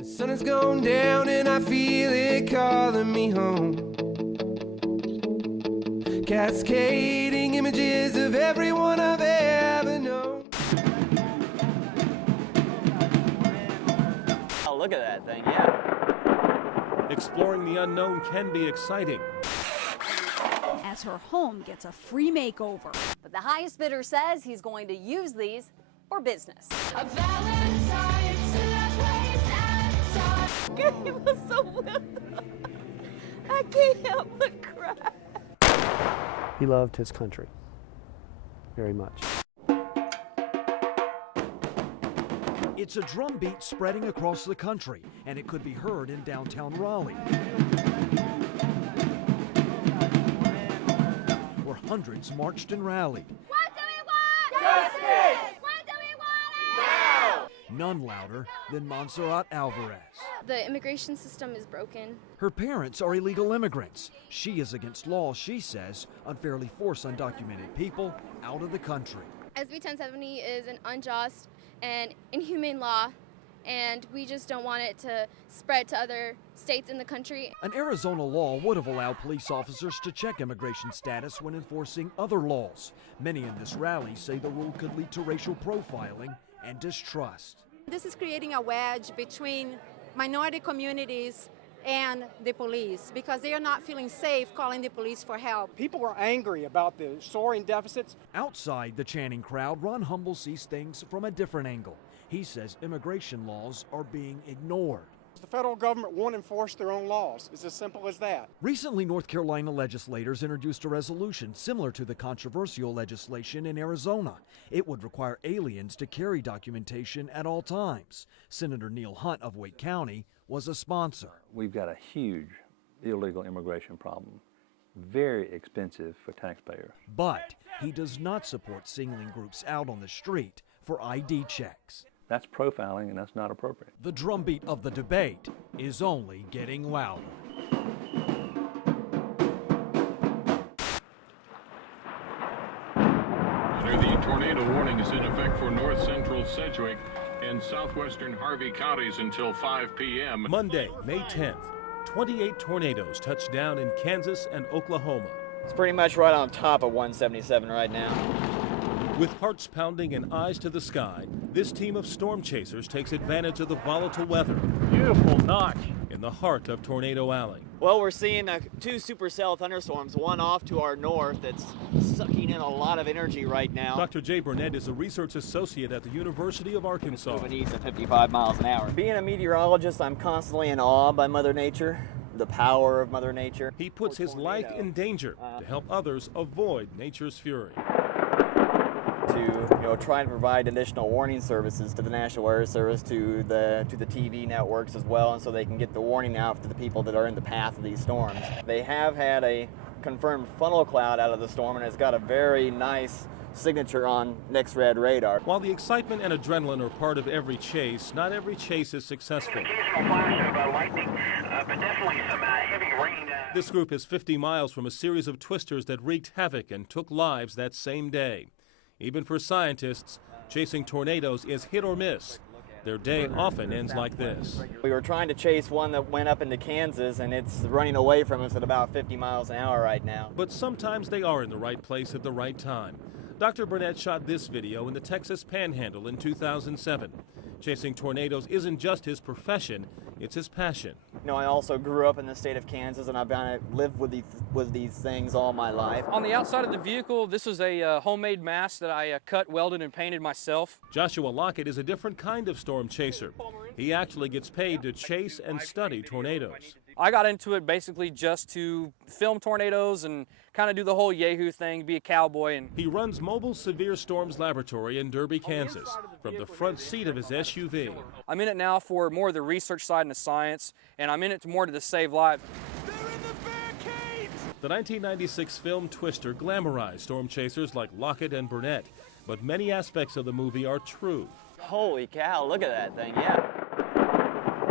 The sun has gone down and I feel it calling me home. Cascading images of everyone I've ever known. Oh, look at that thing, yeah. Exploring the unknown can be exciting. As her home gets a free makeover. But the highest bidder says he's going to use these for business. A Valentine's to that place and time. It was so well. I can't help but cry. He loved his country very much. It's a drumbeat spreading across the country, and it could be heard in downtown Raleigh, where hundreds marched and rallied. What do we want? Justice! What do we want? Now! None louder than Montserrat Alvarez. The immigration system is broken. Her parents are illegal immigrants. She is against laws, she says, unfairly force undocumented people out of the country. SB 1070 is an unjust and inhumane law, and we just don't want it to spread to other states in the country. An Arizona law would have allowed police officers to check immigration status when enforcing other laws. Many in this rally say the rule could lead to racial profiling and distrust. This is creating a wedge between minority communities and the police because they are not feeling safe calling the police for help. People are angry about the soaring deficits. Outside the chanting crowd, Ron Humble sees things from a different angle. He says immigration laws are being ignored. The federal government won't enforce their own laws. It's as simple as that. Recently, North Carolina legislators introduced a resolution similar to the controversial legislation in Arizona. It would require aliens to carry documentation at all times. Senator Neil Hunt of Wake County was a sponsor. We've got a huge illegal immigration problem, very expensive for taxpayers. But he does not support singling groups out on the street for ID checks. That's profiling, and that's not appropriate. The drumbeat of the debate is only getting louder. The tornado warning is in effect for north central Sedgwick and southwestern Harvey counties until 5 p.m. Monday, May 10th, 28 tornadoes touched down in Kansas and Oklahoma. It's pretty much right on top of 177 right now. With hearts pounding and eyes to the sky, this team of storm chasers takes advantage of the volatile weather. Beautiful notch. In the heart of Tornado Alley. Well, we're seeing two supercell thunderstorms, one off to our north that's sucking in a lot of energy right now. Dr. Jay Burnett is a research associate at the University of Arkansas. Moving east at 55 miles an hour. Being a meteorologist, I'm constantly in awe by Mother Nature, the power of Mother Nature. He puts his life in danger to help others avoid nature's fury. To try and provide additional warning services to the National Weather Service, to the TV networks as well, and so they can get the warning out to the people that are in the path of these storms. They have had a confirmed funnel cloud out of the storm, and it's got a very nice signature on next red radar. While the excitement and adrenaline are part of every chase, not every chase is successful. Occasional flash of lightning, but definitely some heavy rain. This group is 50 miles from a series of twisters that wreaked havoc and took lives that same day. Even for scientists, chasing tornadoes is hit or miss. Their day often ends like this. We were trying to chase one that went up into Kansas, and it's running away from us at about 50 miles an hour right now. But sometimes they are in the right place at the right time. Dr. Burnett shot this video in the Texas Panhandle in 2007. Chasing tornadoes isn't just his profession, it's his passion. I also grew up in the state of Kansas, and I've lived with these things all my life. On the outside of the vehicle, this is a homemade mast that I cut, welded, and painted myself. Joshua Lockett is a different kind of storm chaser. He actually gets paid to chase and study tornadoes. I got into it basically just to film tornadoes and kind of do the whole Yahoo thing, be a cowboy. And he runs Mobile Severe Storms Laboratory in Derby, Kansas, from the front seat of his SUV. I'm in it now for more of the research side and the science, and I'm in it more to save lives. The 1996 film Twister glamorized storm chasers like Lockett and Burnett, but many aspects of the movie are true. Holy cow, look at that thing, yeah.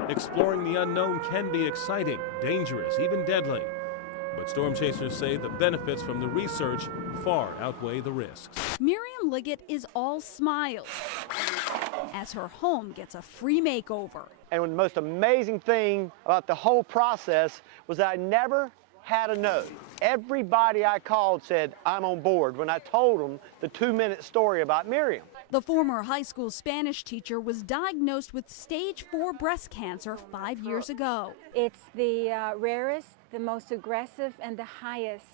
Exploring the unknown can be exciting, dangerous, even deadly. But storm chasers say the benefits from the research far outweigh the risks. Miriam Liggett is all smiles. as her home gets a free makeover. And the most amazing thing about the whole process was that I never had a no. Everybody I called said, I'm on board when I told them the 2-minute story about Miriam. The former high school Spanish teacher was diagnosed with stage 4 breast cancer 5 years ago. It's the rarest, the most aggressive, and the highest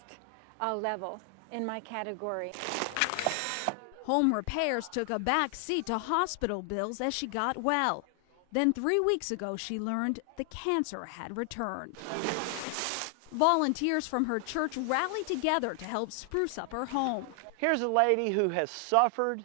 level in my category. Home repairs took a back seat to hospital bills as she got well. Then 3 weeks ago, she learned the cancer had returned. Volunteers from her church rallied together to help spruce up her home. Here's a lady who has suffered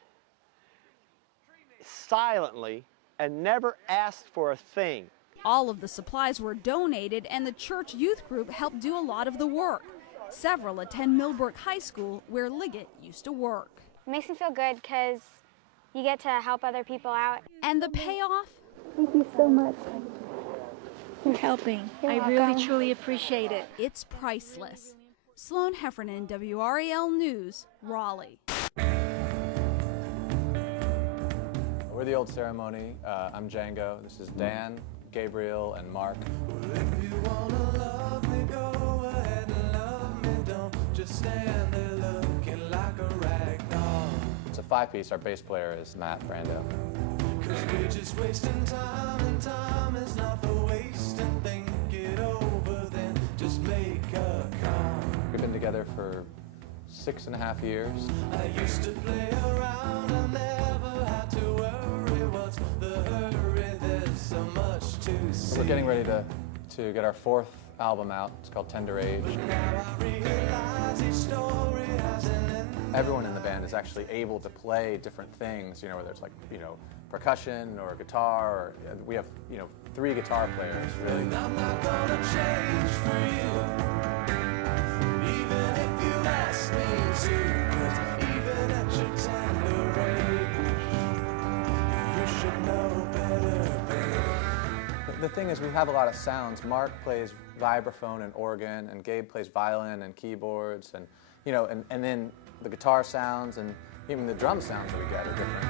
silently and never asked for a thing. All of the supplies were donated, and the church youth group helped do a lot of the work. Several attend Millbrook High School, where Liggett used to work. It makes me feel good because you get to help other people out. And the payoff? Thank you so much for helping. You're I welcome. really, truly appreciate it. It's priceless. Sloan Heffernan, WRAL News, Raleigh. We're the Old Ceremony. I'm Django. This is Dan, Gabriel, and Mark. Well, if you wanna love me, go ahead and love me. Don't just stand there looking like a rag doll. It's a 5-piece. Our bass player is Matt Brando. 'Cause we're just wasting time, and time is not for wasting. Think it over, then just make a call. We've been together for 6.5 years. I used to play around, I never had to worry. What's the hurry? There's so much to see. We're getting ready to get our 4th album out. It's called Tender Age. Now I realize each story has an end. Everyone in the band is actually able to play different things, whether it's like, percussion or guitar, or we have, 3 guitar players, really. And I'm not gonna change for you, even if you ask me to, 'cause even at your tender age, you should know better, babe. The thing is, we have a lot of sounds. Mark plays vibraphone and organ, and Gabe plays violin and keyboards, and and then the guitar sounds and even the drum sounds that we get are different.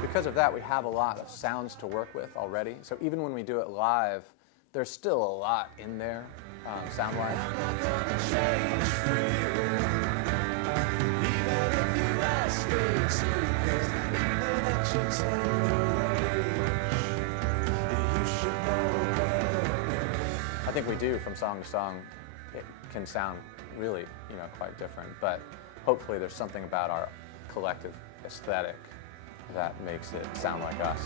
Because of that, we have a lot of sounds to work with already. So even when we do it live, there's still a lot in there, sound-wise. I think we do, from song to song. It can sound really, quite different, but hopefully there's something about our collective aesthetic that makes it sound like us.